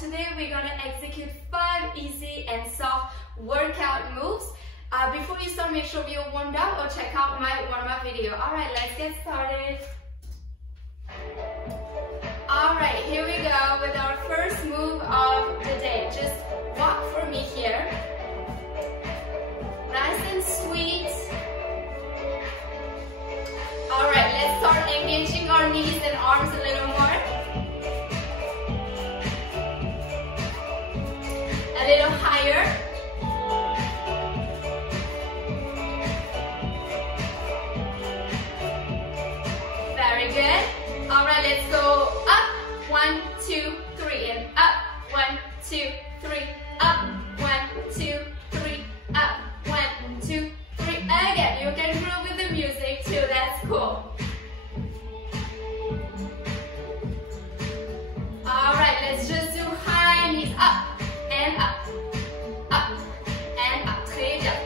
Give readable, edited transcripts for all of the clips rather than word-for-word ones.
today we're gonna execute 5 easy and soft workout moves. Before you start, make sure you're warmed up or check out my warm-up video. Alright, let's get started. Alright, here we go with our first move of the day. Just walk for me here. Nice and sweet. Alright, let's start engaging our knees and arms a little more. A little higher. Very good. Alright, let's go up. 1, 2, 3, and up. 1, 2, 3, up. 1, 2, 3, up. 1, 2, 3. Again, you can groove with the music too. That's cool. Alright, let's just do high knees up and up. Up and up. Très bien.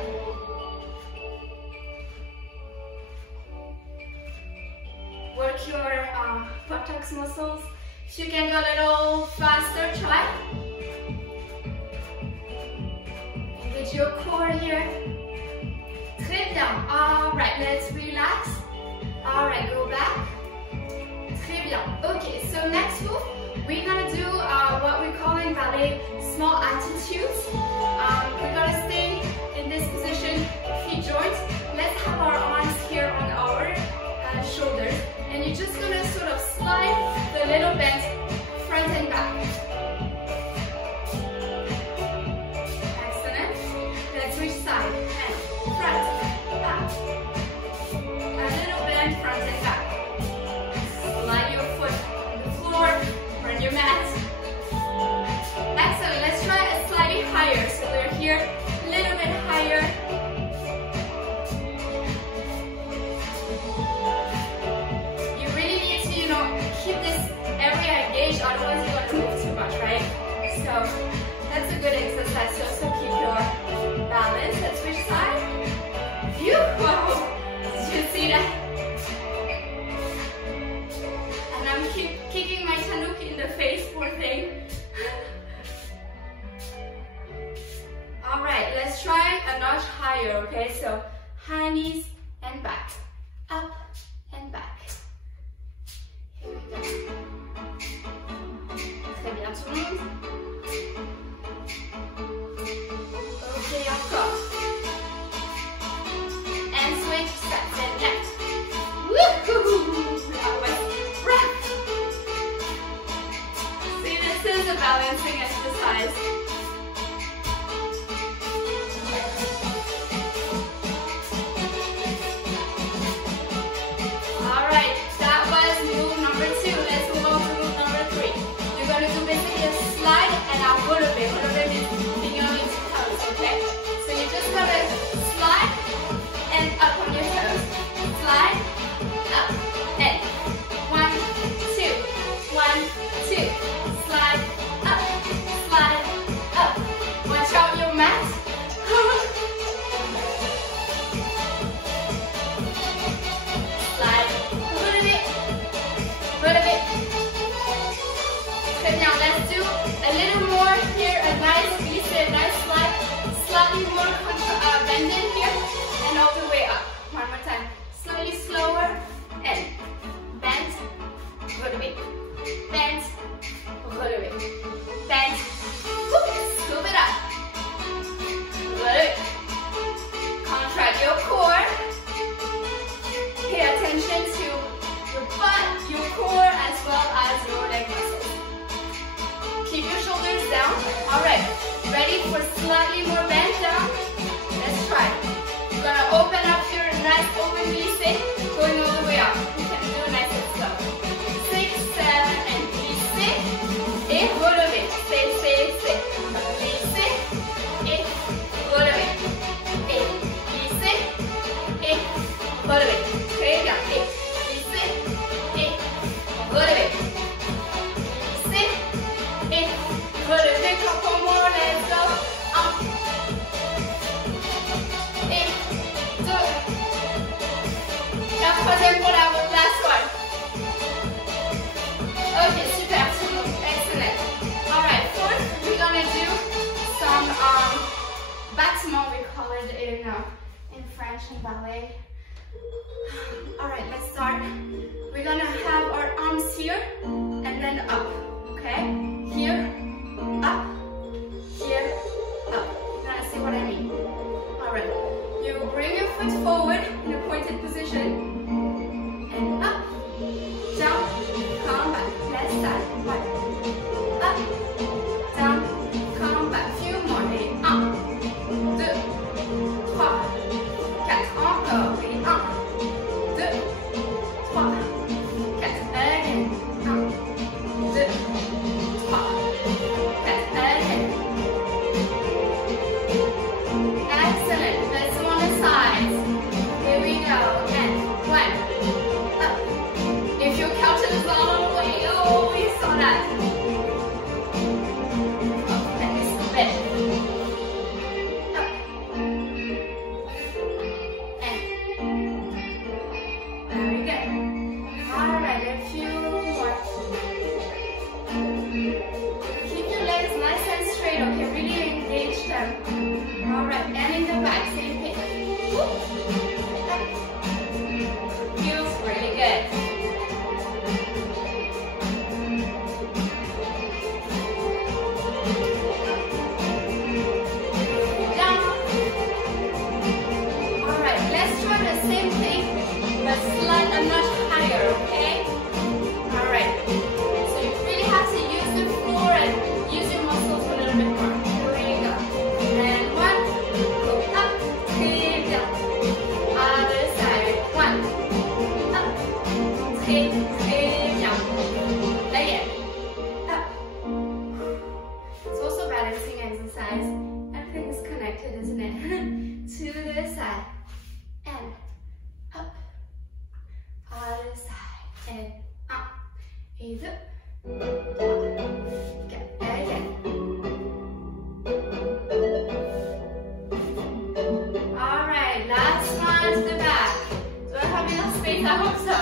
Work your buttocks muscles. If you can go a little faster, try. Engage your core here. Très bien. Alright, let's relax. Alright, go back. Très bien. Okay, so next move, we're gonna do what we call in ballet small attitudes. We're gonna stay in this position, feet joints. Let's have our arms here on our shoulders. And you're just gonna sort of slide the little bend front and back. Excellent. Let's reach side and front, back. A little bend front and back. Slide your foot on the floor or on your mat. Excellent. Let's try a slightly higher. So we're here a little bit higher. Keep this area engaged, otherwise you're going to move too much, right? So that's a good exercise. So also keep your balance. Let's switch side. Beautiful. Did you see that? And I'm kicking my tanuki in the face, poor thing. Alright, let's try a notch higher, okay? So high knees and back. Up and back. Très bien tout le monde. Ok, encore. And switch, steps and left. Woohoo! That was rough. See, this is a balancing exercise. Alright, that was move number 2. Let's move on to move number 3. You're going to do basically a slide and a horobe. Horobe means being on your toes, okay? So you're just going to slide and up on your toes. Slide, up, and 1, 2, 1, 2. Slide, up, slide, up. Watch out your mat. Slide. Let's do a little more here, a nice glisse, nice slide, slightly more bending here, and all the way up. One more time, slightly slower, and bend, releve, bend, releve, bend, scoop it up, releve, contract your core, pay attention to your butt, your core, as well as your leg muscles. Keep your shoulders down. Alright, ready for slightly more bend down? Let's try. You're gonna open up your nice open glisse, going all the way up. You can do nice and slow. 6, 7, and glisse. Et releve. C'est. Glisse. Et releve. Et glisse. Et releve. Très bien. Et glisse. Et releve. Relevez, couple more, let's go. 1 et 2. La troisième pour la last expansion ballet. All right, let's start. We're gonna have our arms here and then up, okay? Here, up, here, up. You're gonna see what I mean. All right, you bring your foot forward in a pointed position and up, down, come back, left side, right, up, down, come back, few more, et 1, 2, 3, 4, encore, et 1, 2, 3, 4, again, 1, 2, 3, 4, again. Excellent, let's do on the sides. Here we go, and 1, up. If your calculus is all the way, oh, we saw that. Okay, it's a bit. Up. And very good. Alright, a few more. Keep your legs nice and straight, okay? Really engage them. Alright, and in the back, same thing. Feels really good. Down. Alright, let's try the same thing, but slide a notch higher, okay? Alright, so you really have to use the floor and use your muscles a little bit more. Here we go. And 1, go up, 3, down. Other side, 1, up, 3, down. Again, up. It's also balancing exercise. Everything's connected, isn't it? To the side, and up. Other side, and up. Et 2, okay, again. Alright, last one to the back. Do I have enough space? I hope so.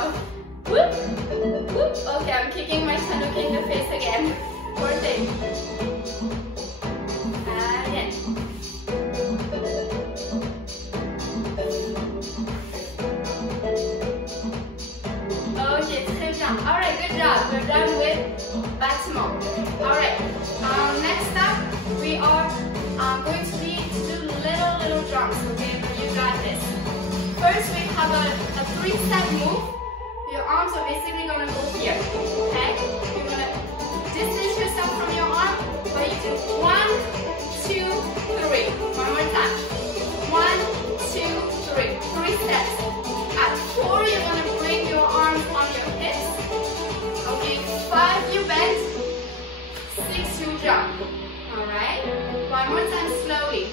Whoop, whoop. Okay, I'm kicking my tanuki in the face again. Poor thing. Again. Okay, très bien. Alright, good job. We're done with battement. Alright, next up, we are going to do little jumps, okay? You got this. First, we have a 3-step move. Your arms are basically gonna go here, okay? You're gonna distance yourself from your arm, but you do 1, 2, 3. One more time. 1, 2, 3. 3 steps. At 4, you're gonna bring your arms on your hips. Okay, 5 you bend, 6 you jump. Alright? One more time slowly.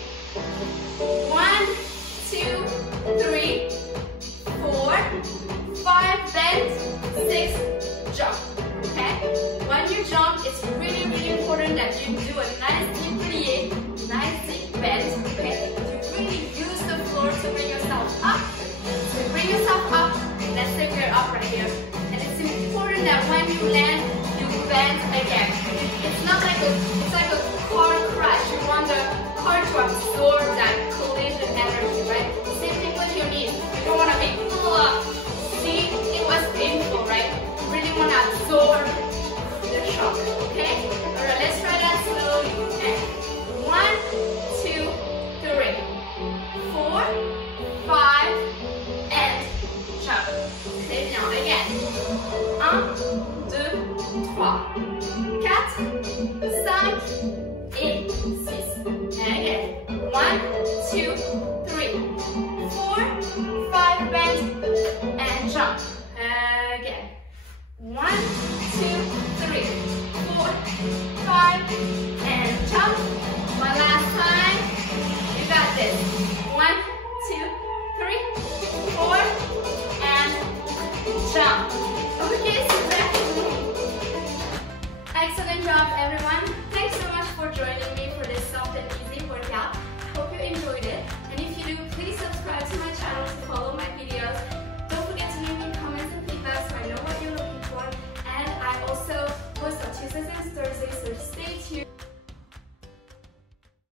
1, 2, 3, 4, 5 bend, 6 jump. Okay? When you jump, it's really important that you do a nice deep plie, nice deep bend. Okay? You really use the floor to bring yourself up. So bring yourself up. Let's say we're up right here. And it's important that when you land, you bend again. It's not like it's like a car crash. You want the car to absorb that collision energy, right? Same thing with your knees. You don't want to make see, it was painful, right? You really want to absorb the shock, okay? Alright, let's try that slowly. And 1, 2, 3, 4, 5, and jump. Okay, now again. 1, 2, 3, 4, 5, et 6. And again. 1, 2, 3, 4, 5, bend, and jump. Again. 1, 2, 3, 4, 5, and jump. One last time. You got this. 1, 2, 3, 4, and jump. Okay, super. Excellent job, everyone. Thanks so much for joining me.